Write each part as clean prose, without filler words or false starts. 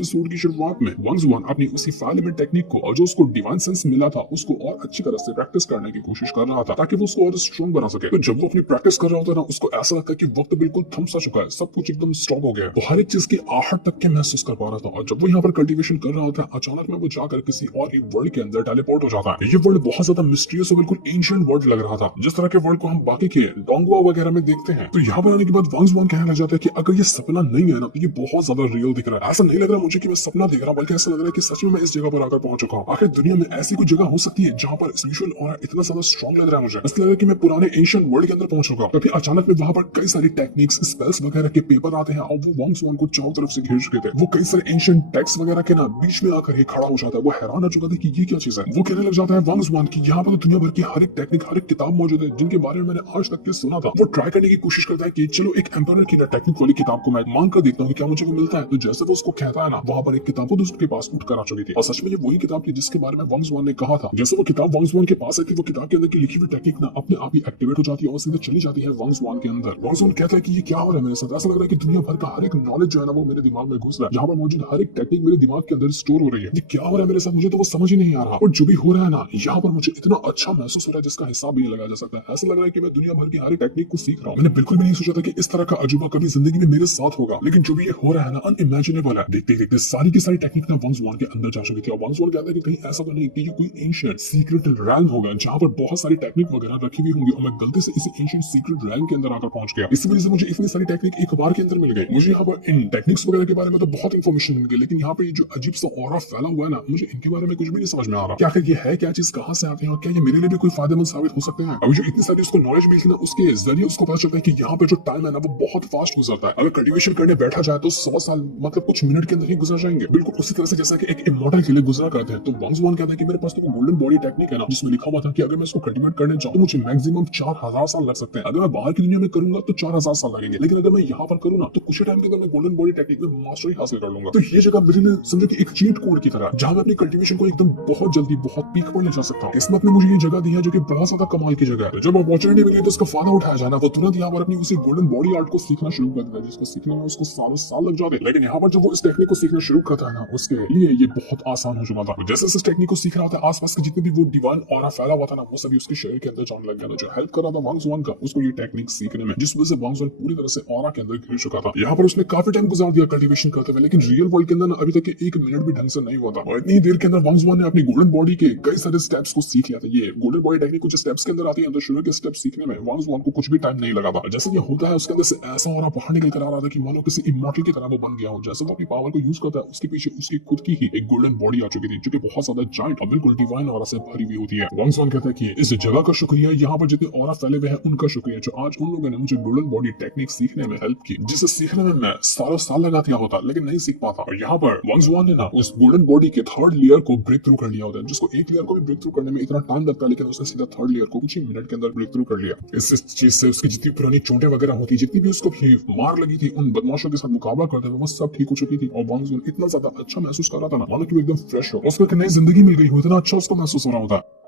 Episode की शुरुआत में वांग जुआन अपनी उसी फायर एलिमेंट टेक्निक को और जो उसको डिवाइन सेंस मिला था उसको और अच्छी तरह से प्रैक्टिस करने की कोशिश कर रहा था ताकि वो उसको और स्ट्रॉन्ग बना सके। तो जब वो अपनी प्रैक्टिस कर रहा होता है ना, उसको ऐसा लगता है कि वक्त बिल्कुल थम सा चुका है, सब कुछ एकदम स्टॉप हो गया है। वो हर एक चीज की आहट तक के महसूस कर पा रहा था। और जब वो यहाँ पर कल्टीवेशन कर रहा होता है, अचानक में वो जाकर किसी और एक वर्ल्ड के अंदर टेलीपोर्ट हो जाता है। ये वर्ल्ड बहुत ज्यादा मिस्टीरियस और बिल्कुल एंशिएंट वर्ल्ड लग रहा था, जिस तरह के वर्ल्ड को हम बाकी के डोंगुआ वगैरह में देखते हैं। तो यहाँ पर आने के बाद वांग जुआन कहने लग जाता है कि अगर ये सपना नहीं है ना, तो ये बहुत ज्यादा रियल दिख रहा है। ऐसा नहीं लग रहा मुझे कि मैं सपना देख रहा, बल्कि ऐसा लग रहा है कि सच में मैं इस जगह पर आकर पहुंच चुका हूँ। आखिर दुनिया में ऐसी कोई जगह हो सकती है जहाँ पर स्पिरिचुअल ऑरा इतना ज्यादा स्ट्रॉन्ग लग रहा है मुझे। ऐसा लग रहा है कि मैं पुराने एंशिएंट वर्ल्ड के अंदर पहुंच चुका हूँ। तभी अचानक में वहां पर कई सारी टेक्निक्स, स्पेल्स वगैरह के पेपर आते हैं और वो वांग जुआन को चारों तरफ से घेर चुके थे। वो कई सारे एंशिएंट टेक्स्ट वगैरह के ना बीच में आकर ही खड़ा हो जाता है। वो हैरान हो चुका था कि ये क्या चीज है। वो कहने लग जाता है वांग जुआन की यहाँ पर दुनिया भर की हर एक टेक्निक, हर एक किताब मौजूद है जिनके बारे में मैंने आज तक के सुना था। वो ट्राई करने की कोशिश करता है कि चलो एक एम्पायर की टेक्निक वाली किताब को मैं मांग कर देखता हूँ क्या मुझे वो मिलता है। तो जैसे वो उसको कहता है ना, वहां पर एक किताब खुद उसके पास उठ कर आ चुकी थी। और सच में ये वही किताब थी जिसके बारे में वांग जुआन ने कहा था। जैसे वो किताब वांग जुआन के पास है कि वो किताब के अंदर की लिखी हुई टेक्निक ना अपने आप ही एक्टिवेट हो जाती है और सीधे चली जाती है वांग जुआन के अंदर। वांग जुआन कहता है कि ये क्या हो रहा है मेरे साथ। ऐसा लग रहा है कि दुनिया भर का हर एक नॉलेज जो है ना वो मेरे दिमाग में घुस रहा है। यहाँ पर मौजूद हर एक टेक्निक मेरे दिमाग के अंदर स्टोर हो रही है। ये क्या हो रहा है मेरे साथ, मुझे तो वो समझ ही नहीं आ रहा। और जो भी हो रहा है ना, यहाँ पर मुझे इतना अच्छा महसूस हो रहा है जिसका हिसाब भी नहीं लगाया जा सकता है। ऐसा लग रहा है कि मैं दुनिया भर की हर एक टेक्निक को सीख रहा हूँ। मैंने बिल्कुल भी नहीं सोचा था कि इस तरह का अजूबा कभी जिंदगी में मेरे साथ होगा। लेकिन जो भी ये हो रहा है ना, अनइमेजिनेबल है। देखते देखते सारी की सारी टेक्निक ना वांग जुआन के अंदर जा चुकी थी। और वांग जुआन कहता है कि कहीं ऐसा तो नहीं कि ये कोई एंशिएंट सीक्रेट रैंक होगा जहाँ पर बहुत सारी टेक्निक वगैरह रखी हुई होंगी और मैं गलती से इसी एंशिएंट सीक्रेट रैंक के अंदर आकर पहुंच गया। इस वजह से मुझे इतनी सारी टेक्निक एक बार के अंदर मिल गई। मुझे यहाँ पर इन टेक्निक्स वगैरह के बारे में तो बहुत इंफॉर्मेशन मिल गई, लेकिन यहाँ पर ये जो अजीब सा ऑरा फैला हुआ है ना, मुझे इनके बारे में कुछ भी नहीं समझ में आ रहा। क्या आखिर ये है, क्या चीज कहाँ से आती है और क्या ये मेरे लिए भी कोई फायदेमंद साबित हो सकते हैं। अभी जो इतनी सारी उसको नॉलेज मिली थी ना, उसके जरिए उसको पता चलता है कि यहाँ पे जो टाइम है ना वो बहुत फास्ट हो जाता है। अगर कल्टीवेशन करने बैठा जाए तो 100 साल मतलब कुछ मिनट के अंदर ही गुजर जाएंगे, बिल्कुल उसी तरह से जैसा कि एक इमॉर्टल के लिए गुजरा करते हैं। तो वांग जुआन कहता है कि मेरे पास तो गोल्डन बॉडी टेक्निक है ना, जिसमें लिखा हुआ था कि अगर मैं इसको कल्टीवेट करने जाऊँ तो मुझे मैक्सिमम 4000 साल लग सकते हैं। अगर मैं बाहर की दुनिया में करूंगा तो 4000 साल लगेंगे, लेकिन अगर मैं यहाँ पर करूँ ना तो कुछ टाइम के अंदर मैं गोल्डन बॉडी टेक्निक में मास्टरी हासिल कर लूंगा। तो ये जगह मेरे लिए समझो कि एक चीट कोड की तरह, जहाँ मैं अपनी कल्टीवेशन को एकदम बहुत जल्दी बहुत पीक पर ले जा सकता हूँ। किस्मत ने मुझे ये जगह दी है जो कि बहुत ज्यादा कमाल की जगह है। तो जब अपॉर्चुनिटी मिली तो उसका फायदा उठाया जाना। वो तुरंत यहाँ पर अपनी उसी गोल्डन बॉडी आर्ट को सीखना शुरू कर देता है, जिसको सीखने में उसको सालों साल लग जाते। लेकिन यहाँ पर जब वो इस टेक्निक को सीखना शुरू करता है ना, उसके लिए ये बहुत आसान हो चुका था। जैसे इस टेक्निक को सीख रहा था, आसपास के जितने भी वो डिवाइन ऑरा फैला हुआ था ना, वो सभी उसके शरीर के अंदर जाने लग गया था। जो हेल्प कर रहा था वांग जुआन का, उसको ये टेक्निक सीखने में, जिस वजह से वांग जुआन पूरी तरह से ऑरा के अंदर घिर चुका था। यहाँ पर उसने काफी टाइम गुजार दिया कल्टीवेशन करते हुए, लेकिन रियल वर्ल्ड के अंदर अभी तक एक मिनट भी ढंग से नहीं हुआ था। और इतनी देर के अंदर वांग जुआन ने अपनी गोल्डन बॉडी के कई सारे स्टेप्स को सीख लिया था। ये गोल्डन बॉडी टेक्निक कुछ स्टेप्स के अंदर आती है, तो शुरू के स्टेप्स सीखने में वांग जुआन को कुछ भी टाइम नहीं लगा था। जैसे ये होता है उसके अंदर से ऐसा ऑरा बाहर निकल कर आ रहा था कि मानो किसी इमॉर्टल की तरह वो बन गया हो। जैसे वो अपनी पावर को यूज करता है, उसके पीछे उसकी खुद की ही एक गोल्डन बॉडी आ चुकी थी, जो कि बहुत ज्यादा जायंट और बिल्कुल डिवाइन ऑरा से भरी हुई होती है। वांग जुआन कहता है कि इस जगह का शुक्रिया, यहाँ पर जितने ऑरा फैले हुए हैं उनका शुक्रिया, जो आज उन लोगों ने मुझे गोल्डन बॉडी टेक्निक सीखने में हेल्प की, जिसे सीखने में मैं सालों साल लगा दिया होता लेकिन नहीं सीख पाता। और यहाँ पर वांग जुआन ने ना उस गोल्डन बॉडी के थर्ड लेयर को ब्रेक थ्रू कर लिया होता है, जिसको एक लेयर को भी ब्रेक थ्रू करने में इतना टाइम लगता है, लेकिन उसने सीधा थर्ड लेयर को कुछ ही मिनट के अंदर ब्रेक थ्रू कर लिया। इस चीज से उसकी जितनी पुरानी चोटें वगैरह होती, जितनी भी उसको भी मार लगी थी उन बदमाशों के साथ मुकाबला करते हुए, वो सब ठीक हो चुकी थी। और वांग जुआन इतना ज्यादा अच्छा महसूस कर रहा था ना, मानो कि वो एकदम फ्रेश हो, उसको एक नई जिंदगी मिल गई हो, इतना अच्छा उसको महसूस हो रहा होता है।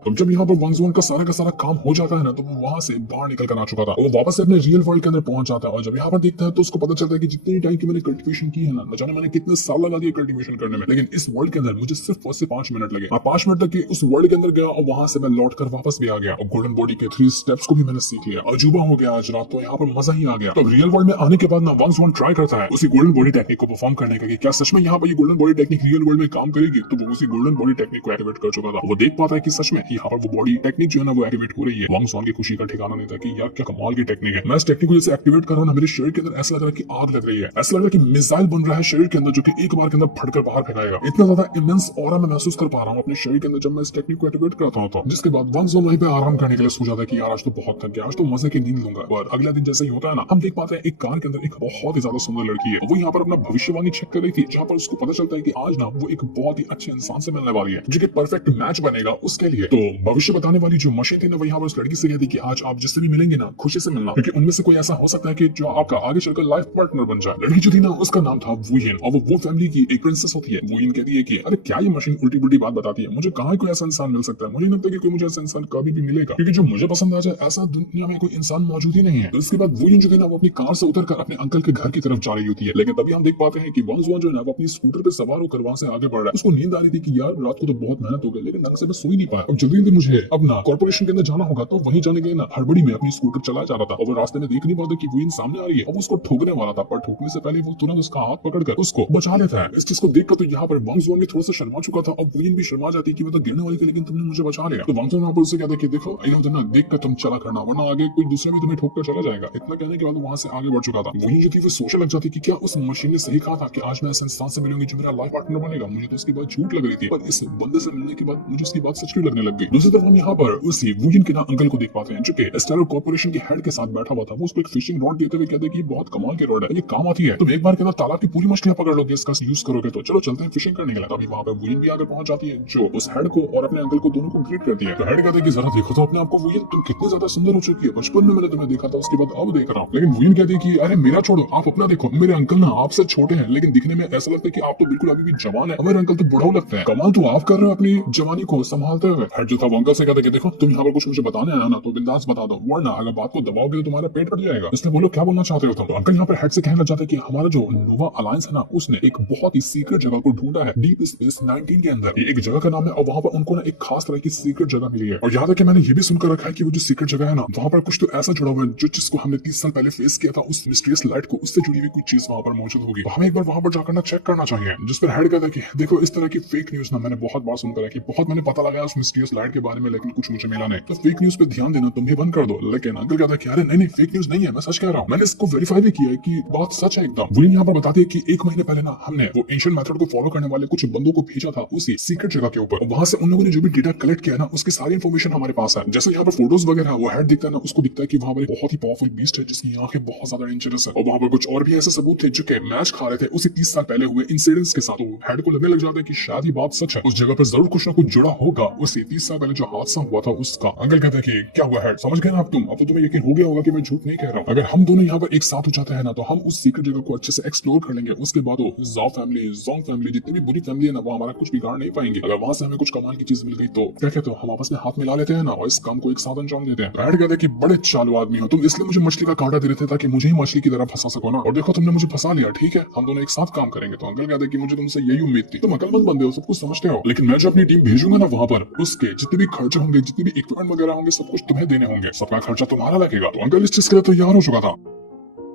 तो जब यहाँ पर वांग जुआन का सारा काम हो जाता है ना, तो वो वहां से बाहर निकल कर आ चुका था। वो वापस से अपने रियल वर्ल्ड के अंदर पहुंच जाता है। और जब यहाँ पर देखता है तो उसको पता चलता है कि जितनी टाइम की मैंने कल्टीवेशन की है ना, न जाने मैंने कितने साल लगा दिए कल्टीवेशन करने में, लेकिन इस वर्ल्ड के अंदर मुझे सिर्फ 5 मिनट लगे। मैं 5 मिनट तक की उस वर्ल्ड के अंदर गया और वहां से मैं लौट कर वापस भी आ गया। और गोल्डन बॉडी के 3 स्टेप्स को भी मैंने सीख लिया। अजूबा हो गया आज रात, तो यहाँ पर मजा ही आ गया। तो रियल वर्ल्ड में आने के बाद ना वांग जुआन ट्राई करता है उसी गोल्डन बॉडी टेक्निक को परफॉर्म करने का, कि क्या सच में यहाँ पर ये golden body technique real world में काम करेगी। तो वो उसी गोल्डन बॉडी टेक्निक को एक्टिवेट कर चुका था। वो देख पाता है कि सच में यहाँ पर वो बॉडी टेक्निक जो है ना वो एक्टिवेट हो रही है। वांग जुआन की खुशी का ठिकाना नहीं था कि यार क्या कमाल की टेक्निक है। मैं इस टेक्निक को जैसे एक्टिवेट कर रहा हूं ना, मेरे शरीर के अंदर ऐसा लग रहा है कि आग लग रही है। ऐसा लग रहा है कि मिसाइल बन रहा है शरीर के अंदर, जो कि एक बार के अंदर फटकर बाहर फेंकाएगा। इतना ज्यादा इमेंस ऑरा मैं महसूस कर पा रहा हूं अपने शरीर के अंदर जब मैं इस टेक्निक को एक्टिवेट करता हूं। तो जिसके बाद वांग जुआन वहीं पे आराम करने के लिए सो जाता है कि यार आज तो बहुत थक गया, आज तो मजे की नींद लूंगा। और अगला दिन जैसे ही होता है ना, हम देख पाते हैं एक कार के अंदर एक बहुत ही ज्यादा सुंदर लड़की है। वो यहाँ पर अपना भविष्यवाणी चेक कर रही थी, जहाँ पर उसको पता चलता है कि आज ना वो एक बहुत ही अच्छे इंसान से मिलने वाली है, जो कि परफेक्ट मैच बनेगा उसके लिए। तो तो भविष्य बताने वाली जो मशीन थी ना, वही यहाँ पर उस लड़की से कहती कि आज आप जिससे भी मिलेंगे ना, खुशी से मिलना, क्योंकि उनमें से कोई ऐसा हो सकता है कि जो आपका आगे चलकर लाइफ पार्टनर बन जाए। लड़की जो थी ना, उसका नाम था वुयिन, और वो फैमिली की एक प्रिंसेस होती है। वुयिन कहती है कि अरे क्या ये मशीन उल्टी पुल्टी बात बताती है, मुझे कहाँ कोई ऐसा इंसान मिल सकता है, मुझे नहीं लगता कि कोई मुझे ऐसा इंसान कभी भी मिलेगा, क्योंकि जो मुझे पसंद आ जाए ऐसा दुनिया में कोई इंसान मौजूद ही नहीं है। तो इसके बाद वुयिन जो थी ना, वो अपनी कार से उतरकर अपने अंकल के घर की तरफ जा रही होती है, लेकिन तभी हम देख पाते हैं कि वांग जुआन जो है वो अपनी स्कूटर पे सवार होकर वहां से आगे बढ़ रहा है। उसको नींद आ रही थी कि यार रात को तो बहुत मेहनत हो गई, लेकिन ढंग से मैं सो ही नहीं पाया, अब जल्दी जल्दी मुझे अपना कॉर्पोरेशन के अंदर जाना होगा। तो वहीं जाने के लिए ना हड़बड़ी में अपनी स्कूटर चला जा रहा था, और वो रास्ते में देख नहीं पाता कि वुयिन सामने आ रही है, और उसको ठोकने वाला था, पर ठोकने से पहले वो तुरंत उसका हाथ पकड़कर उसको बचा लेता है। इस चीज को देखकर तो यहाँ पर वांग जुआन भी थोड़ा सा शर्मा चुका था, और वुयिन भी शर्मा जाती है कि मैं तो गिरने वाली थी, लेकिन तुमने मुझे बचा लिया। तो वांग जुआन पर उससे कहता है कि देखो इधर उधर ना देख कर तुम चला करना, वरना आगे कोई दूसरा भी तुम्हें ठोक कर चला जाएगा। इतना कहने के बाद वहां से आगे बढ़ चुका था। वुयिन जो थी वो सोचने लग जाती कि क्या उस मशीन ने सही कहा था कि आज मैं ऐसे इंसान से मिलूंगी जो मेरा लाइफ पार्टनर बनेगा। मुझे तो उसकी बात झूठ लग रही थी, पर इस बंदे से मिलने के बाद मुझे उसकी बात सच क्यों लगने लग गई। दूसरी तरफ हम यहाँ पर उसी वुयिन के ना अंकल को देख पाते हैं, जो कि स्टेरो कॉर्पोरेशन के हेड के साथ बैठा हुआ था। वो उसको एक फिशिंग रॉड देते हुए कहते हैं कि बहुत कमाल की रॉड है, ये काम आती है, तुम एक बार के अंदर तालाब की पूरी मछलियां पकड़ लोगे, इसका यूज करोगे तो चलो चलते हैं फिशिंग करने के लिए। तभी वहां पर वुयिन भी आकर पहुंच जाती है, जो उस हेड को और अपने अंकल को दोनों को ग्रीट करती है। तो हेड कहते हैं कि जरा देखो तो अपने आपको वुयिन, तुम कितनी ज्यादा सुंदर हो चुकी है, बचपन में मैंने तुम्हें देखा था, उसके बाद अब देख रहा हूँ। लेकिन वुयिन कहती है कि अरे मेरा छोड़ो, आप अपना देखो, मेरे अंकल ना आपसे छोटे हैं, लेकिन दिखने में ऐसा लगता है कि आप तो बिल्कुल अभी भी जवान है, मेरे अंकल तो बुढ़ाऊ लगते हैं। कमाल तो आप कर रहे हो अपनी जवानी को संभालते हुए। हेड जो था वो अंकल से कहता है कि देखो तुम यहाँ पर कुछ मुझे बताने आया ना, तो बिंदास बता दो, वरना अगर बात को दबाओगे तो तुम्हारा पेट फट जाएगा। इसलिए बोलो क्या बोलना चाहते हो तुम। तो अंकल यहाँ पर हेड से कहने लग जाते हैं कि हमारा जो नोवा अलायंस है ना, उसने एक बहुत ही सीक्रेट जगह को ढूंढा है डीप स्पेस 19 के अंदर। एक जगह का नाम है, और वहां पर उनको ना एक खास तरह की सीक्रेट जगह मिली है। और यहाँ तक मैंने ये भी सुनकर रखा है कि वो जो सीक्रेट जगह है ना, वहां पर कुछ तो ऐसा जुड़ा हुआ है जो जिसको हमने 30 साल पहले फेस किया था, उस मिस्टीरियस लाइट को, उससे जुड़ी हुई कुछ चीज वहां पर मौजूद होगी। तो हमें एक बार वहां पर जाकर ना चेक करना चाहिए। जिस पर हेड कहता है कि देखो इस तरह की फेक न्यूज ना मैंने बहुत बार सुनकर है, कि बहुत मैंने पता लगाया उस मिस्टीरियस लाइट के बारे में, लेकिन कुछ मुझे मिला नहीं। तो फेक न्यूज पे ध्यान देना तुम भी बंद कर दो। लेकिन अंकल कहता है कि अरे नहीं फेक न्यूज नहीं है, मैं सच कह रहा हूँ, मैंने इसको वेरीफाई भी किया है कि बात सच है एकदम। वुयिन यहाँ पर बताती है कि 1 महीने पहले ना हमने वो एंशिएंट मेथड को फॉलो करने वाले कुछ बंदों को भेजा था उसी सीक्रेट जगह के ऊपर, वहां से उन लोगों ने जो भी डेटा कलेक्ट किया ना, उसकी सारी इन्फॉर्मेशन हमारे पास है। जैसे यहाँ पर फोटोज वगैरह वो हेड दिखता है ना, उसको दिखता है कि वहां पर बहुत ही पावरफुल बीस्ट है जिसकी आंखें बहुत ज्यादा डेंजरस है, और वहां पर कुछ और भी ऐसे सबूत थे जो कि मैच खा रहे थे उसी 30 साल पहले हुए इंसिडेंट्स के साथ। हेड को लगने लग जाता है कि शायद ये बात सच है, उस जगह पर जरूर कुछ ना कुछ जुड़ा होगा उसी 30 साल पहले जो हादसा हुआ था उसका। अंकल कहते हैं कि क्या हुआ हेड, समझ गए ना अब तुम, अब तो तुम्हें यकीन हो गया होगा कि मैं झूठ नहीं कह रहा हूँ। अगर हम दोनों यहाँ पर एक साथ हो जाते हैं ना, तो हम उस सीक्रेट जगह को अच्छे से एक्सप्लोर कर लेंगे। उसके बाद वो जाओ फैमिली, जोंग फैमिली, जितनी भी बुरी फैमिली है ना, वो हमारा कुछ बिगाड़ नहीं पाएंगे। अगर वहां से हमें कुछ कमाल की चीज मिल गई तो क्या कहते हो, हम आपस में हाथ मिला लेते हैं ना, और इस काम को एक साथ अंजाम देते हैं। हेड कहते हैं कि बड़े चालू आदमी हो तुम, इसलिए मुझे मछली का कांटा दे रहे थे ताकि मुझे ही मछली की तरह फंसा सको ना, और देखो तुमने मुझे फंसा लिया, ठीक है हम दोनों एक साथ काम करेंगे। तो अंकल कहते हैं कि मुझे तुमसे यही उम्मीद थी, तुम अकलमंद बंदे हो, सब कुछ समझते हो, लेकिन मैं जो अपनी टीम भेजूंगा ना वहां पर, उसके जितने भी खर्चे होंगे, जितने भी इक्विपमेंट वगैरह होंगे, सब कुछ तुम्हें देने होंगे, सबका खर्चा तुम्हारा लगेगा। तो अंकल इस चीज के लिए तैयार हो चुका था।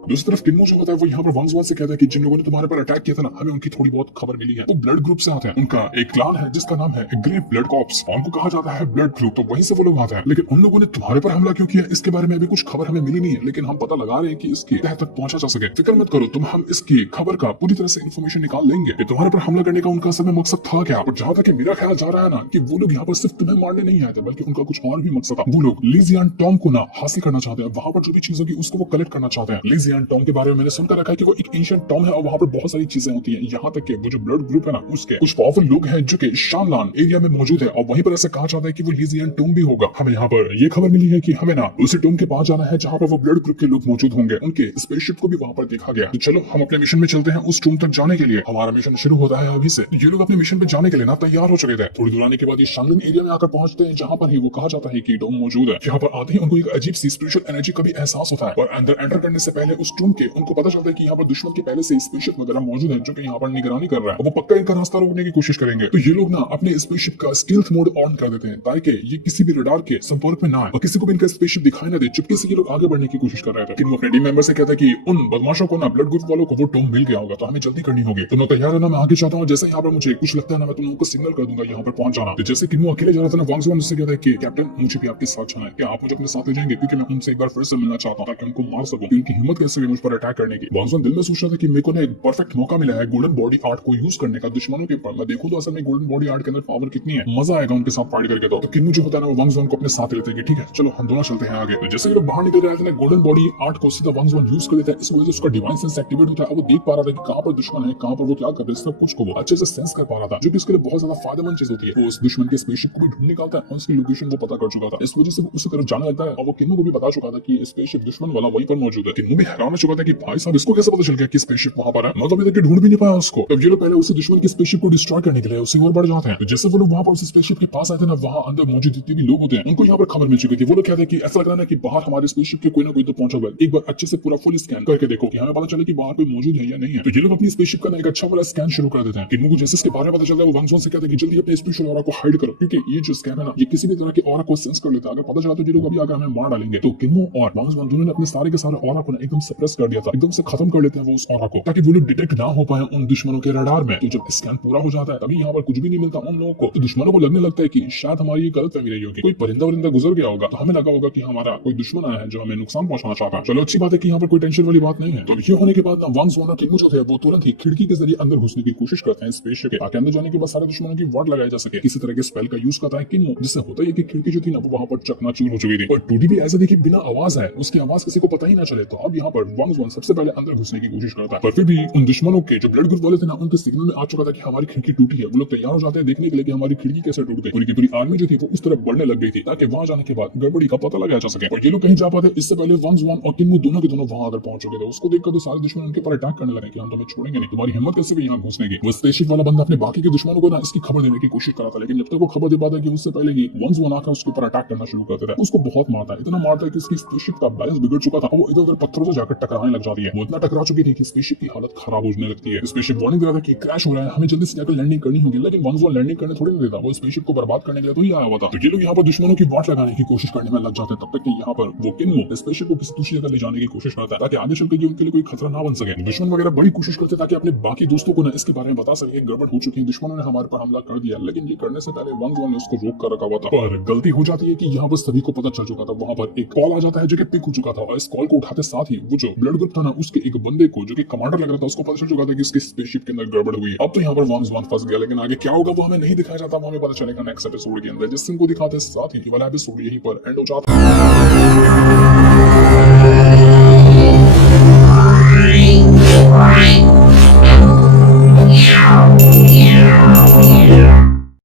दूसरी तरफ किन्मो जो होता है वो यहाँ पर वांग जुआन से कहता है कि जिन लोगों ने तुम्हारे पर अटैक किया था ना, हमें उनकी थोड़ी बहुत खबर मिली है। वो ब्लड ग्रुप से आते हैं, उनका एक क्लान है जिसका नाम है ग्रेट ब्लड कॉर्प्स, उनको कहा जाता है ब्लड ग्रुप, तो वहीं से वो लोग आते हैं। लेकिन उन लोगों ने तुम्हारे पर हमला क्यों किया इसके बारे में अभी कुछ खबर हमें मिली नहीं है, लेकिन हम पता लगा रहे हैं कि इसकी तह तक पहुंचा जा सके। फिक्र मत करो तुम, हम इसकी खबर का पूरी तरह से इन्फॉर्मेशन निकाल लेंगे कि तुम्हारे पर हमला करने का उनका असल में मकसद था क्या। और जहां तक मेरा ख्याल जा रहा है ना, कि वो लोग यहाँ पर सिर्फ तुम्हें मारने नहीं आए थे, बल्कि उनका कुछ और भी मकसद था। वो लोग लिजियान टॉम को ना हासिल करना चाहते हैं, वहां पर जो भी चीज होगी उसको वो कलेक्ट करना चाहते हैं। लिजियान टॉम के बारे में मैंने सुनकर रखा है कि वो एक एंशिएंट टॉम है, और वहां पर बहुत सारी चीजें होती हैं, यहाँ तक कि वो जो ब्लड ग्रुप है ना, उसके कुछ पावरफुल लोग हैं जो कि शानलान एरिया में मौजूद है, और वहीं पर ऐसा कहा जाता है कि वो लिजियान टॉम भी होगा। हमें यहाँ पर ये खबर मिली है कि हमें ना उसी टॉम के पास जाना है जहाँ पर वो ब्लड ग्रुप के लोग मौजूद होंगे, उनके स्पेसशिप को भी वहां पर देखा गया। तो चलो हम अपने मिशन में चलते हैं उस टॉम तक जाने के लिए। हमारा मिशन शुरू होता है अभी से। ये लोग अपने मिशन पे जाने के लिए ना तैयार हो चुके थे। थोड़ी दूर आने के बाद ये शानलिन एरिया में आकर पहुंचते हैं, जहाँ पर ही वो कहा जाता है कि टॉम मौजूद है। यहाँ पर आते ही उनको एक अजीब सी स्पिरिचुअल एनर्जी का भी एहसास होता है, और अंदर एंटर करने से पहले उस टॉम के उनको पता चलता है कि यहाँ पर दुश्मन के पहले से स्पेसशिप वगैरह मौजूद है जो कि यहाँ पर निगरानी कर रहा है, वो पक्का इनका रास्ता रोकने की कोशिश करेंगे। तो ये लोग ना अपने स्पेसशिप का स्टील्थ मोड ऑन कर देते हैं ताकि ये किसी भी रडार के संपर्क में ना आए और किसी को भी इनका स्पेसशिप दिखाई ना दे। चुपके से ये लोग आगे बढ़ने की कोशिश कर रहे थे, लेकिन वो अपने टीम मेंबर से कहता है कि उन बदमाशों को ना, ब्लड ग्रुप वालों को वो टॉम मिल गया होगा, तो हमें जल्दी करनी होगी। तुम तैयार है ना, मैं आगे चाहता हूँ, जैसे यहाँ पर मुझे कुछ लगता है ना, मैं तुम लोगों को सिग्नल कर दूंगा यहाँ पर पहुंच जाना। तो जैसे किन्मो अकेले जा रहा था ना, वांग जुआन उससे कहता है कि कैप्टन मुझे भी आपके साथ जाना है, क्या आप मुझे अपने साथ ले जाएंगे, क्योंकि मैं उनसे एक बार फिर से मिलना चाहता हूँ ताकि उनको मार सकूं। उनकी हिम्मत कैसे सके मुझ पर अटैक करने की। वांग वन दिल में सोच रहा था कि मेरे को ना एक परफेक्ट मौका मिला है गोल्डन बॉडी आर्ट को यूज करने का दुश्मनों के ऊपर। मैं देखूं तो असल में गोल्डन बॉडी आर्ट के अंदर पावर कितनी है, मजा आएगा उनके साथ पार्टी करके। तो किन्नू जो होता है ना वो वांग वन को अपने साथ लेते हैं, ठीक है चलो हम दोनों चलते हैं आगे। तो जैसे कि लोग बाहर निकल रहे थे ना गोल्डन बॉडी आर्ट को सीधा वांग वन यूज कर लेता है। इस वजह से उसका डिवाइन सेंस एक्टिवेट होता है। वो देख पा रहा था कि कहां पर दुश्मन है, कहां पर वो क्या कर रहे हैं, सब कुछ को वो अच्छे से सेंस कर पा रहा था, जो कि उसके लिए बहुत ज्यादा फायदेमंद चीज होती है। वो उस दुश्मन के स्पेसशिप को भी ढूंढ निकालता है और उसकी लोकेशन वो पता कर चुका था। इस वजह से वो उसी तरफ जाने लगता है और वो किन्नू को भी बता चुका था कि स्पेसशिप दुश्मन वाला वहीं पर मौजूद है। किन्नू भी हैरान हो चुका था कि भाई साहब इसको कैसे पता चल गया कि स्पेसशिप वहां पर है, मैं तो अभी तक ढूंढ भी नहीं पाया उसको। तब ये लोग पहले उसी दुश्मन की स्पेसशिप को डिस्ट्रॉय करने के लिए उसी ओर बढ़ जाते हैं। तो जैसे वो लोग वहां पर उस स्पेसशिप के पास आए थे ना, वहां अंदर मौजूद जितने भी लोग होते हैं उनको यहाँ पर खबर मिल चुकी थी। वो लोग कहते हैं कि ऐसा लग रहा है कि बाहर हमारे स्पेसशिप के कोई ना कोई तो पहुंचा हुआ है, एक बार अच्छे से पूरा फुल स्कैन करके देखो कि हमें पता चले कि बाहर कोई मौजूद है या नहीं है। तो ये लोग अपनी स्पेसशिप का एक अच्छा वाला स्कैन शुरू कर देते हैं। किन्नू को जैसे इसके बारे में पता चलता है वो वांग वन से कहते हैं कि जल्दी अपने स्पेशल ऑरा को हाइड करो, क्योंकि ये जो स्कैम है ना ये किसी भी तरह के ऑरा को सेंस कर लेता है। अगर पता चला तो ये लोग अभी आगे हमें मार डालेंगे। तो किन्नू और वांग वन दोनों ने अपने सारे के सारे ऑरा को एकदम सप्रेस कर दिया था, एकदम से खत्म कर लेते हैं वो उस ऑरा को, ताकि वो लोग डिटेक्ट ना हो पाए उन दुश्मनों के रडार में। तो जब स्कैन पूरा हो जाता है तभी यहाँ पर कुछ भी नहीं मिलता उन लोगों को। तो दुश्मनों को लगने लगता है कि शायद हमारी गलतफहमी रही होगी, कोई परिंदा वरिंदा गुजर गया होगा, तो हमें लगा होगा कि हमारा कोई दुश्मन आया है जो हमें नुकसान पहुंचाना चाहता है। चलो अच्छी बात है कि यहाँ पर कोई टेंशन वाली बात नहीं है। तो ये होने के बाद वांग वन और किन्नू जो थे वो तुरंत ही खिड़की के जरिए अंदर घुसने की कोशिश करते हैं स्पेसशिप के, ताकि अंदर जाने के बाद सारे दुश्मनों की वार्ड लगाई जा सके। किसी तरह के स्पेल का यूज करता है किन्नू, जिससे होता है कि खिड़की जो थी ना वो वहां पर चकनाचूर हो चुकी थी। और टूटी भी ऐसा थी कि बिना आवाज है, उसकी आवाज किसी को पता ही ना चले। तो अब यहाँ पर वांग वन सबसे पहले अंदर घुसने की कोशिश करता है, पर फिर भी उन दुश्मनों के जो ब्लड ग्रुप वाले थे ना उनके सिग्नल में आ चुका था कि हमारी खिड़की टूटी है। वो लोग तैयार हो जाते हैं देखने के लिए कि हमारी खिड़की कैसे टूट गई। पूरी की पूरी आर्मी जो थी वो उस तरफ बढ़ने लग गई थी, ताकि वहां जाने के बाद गड़बड़ी का पता लगाया जा सके। और ये लोग कहीं जा पाते इससे पहले वांग वन और किन्नू दोनों के दोनों वहां आकर पहुंच चुके थे। उसको देखकर तो सारे दुश्मन उनके पर अटैक करने लगे कि हम तुम्हें छोड़ेंगे नहीं, तुम्हारी हिम्मत कैसे हुई यहाँ घुसने की। वो स्पेसशिप वाला बंदा अपने बाकी के दुश्मनों को ना इसकी खबर देने की कोशिश कर रहा था, लेकिन जब तक वो खबर दे पाता कि उससे पहले ही वांग वन आकर उसके ऊपर अटैक करना शुरू करते थे। उसको बहुत मारता है, इतना मारता है कि उसकी स्पेसशिप का बैलेंस बिगड़ चुका था। वो इधर उधर पत्थरों से जाकर टकराने लग जाती है। वो इतना टकरा चुकी थी कि स्पेसशिप की हालत खराब होने लगती है। स्पेसशिप वार्निंग दे रहा था कि क्रैश हो रहा है, हमें जल्दी से जाकर लैंडिंग करनी होगी, लेकिन वांग वन लैंडिंग करने थोड़ी नहीं देता, वो स्पेसशिप को बर्बाद करने के लिए तो ही आया हुआ था। तो ये लोग यहाँ पर दुश्मनों की वाट लगाने की कोशिश करने में लग जाते हैं, तब तक कि यहाँ पर वो किन्नू स्पेसशिप को किसी दूसरी जगह ले जाने की कोशिश करता है, ताकि आगे चलकर ये उनके लिए कोई खतरा ना बन सके। दुश्मन वगैरह बड़ी कोशिश करते ताकि अपने बाकी दोस्तों को ना इसके बारे में बता सके गड़बड़ हो चुकी है, दुश्मनों ने हमारे पर हमला कर दिया। लेकिन ये करने से पहले वांग वन ने उसको रोक कर रखा हुआ था। पर गलती हो जाती है कि यहाँ पर सभी को पता चल चुका था। वहां पर एक कॉल आ जाता है जो कि पिक हो चुका था, और इस कॉल को उठाते साथ ही वो जो ब्लड ग्रुप था ना उसके एक बंदे को जो कि कमांडर लग रहा था उसको पता चल चुका था कि इसके स्पेसशिप के अंदर गड़बड़ हुई है। अब तो यहाँ पर वांग वन फंस गया, लेकिन आगे क्या होगा वो हमें नहीं दिखाया जाता, वो हमें पता चलेगा नेक्स्ट एपिसोड के अंदर, जिससे हमको दिखाते हैं साथ ही वाला एपिसोड यहीं पर एंड हो जाता है।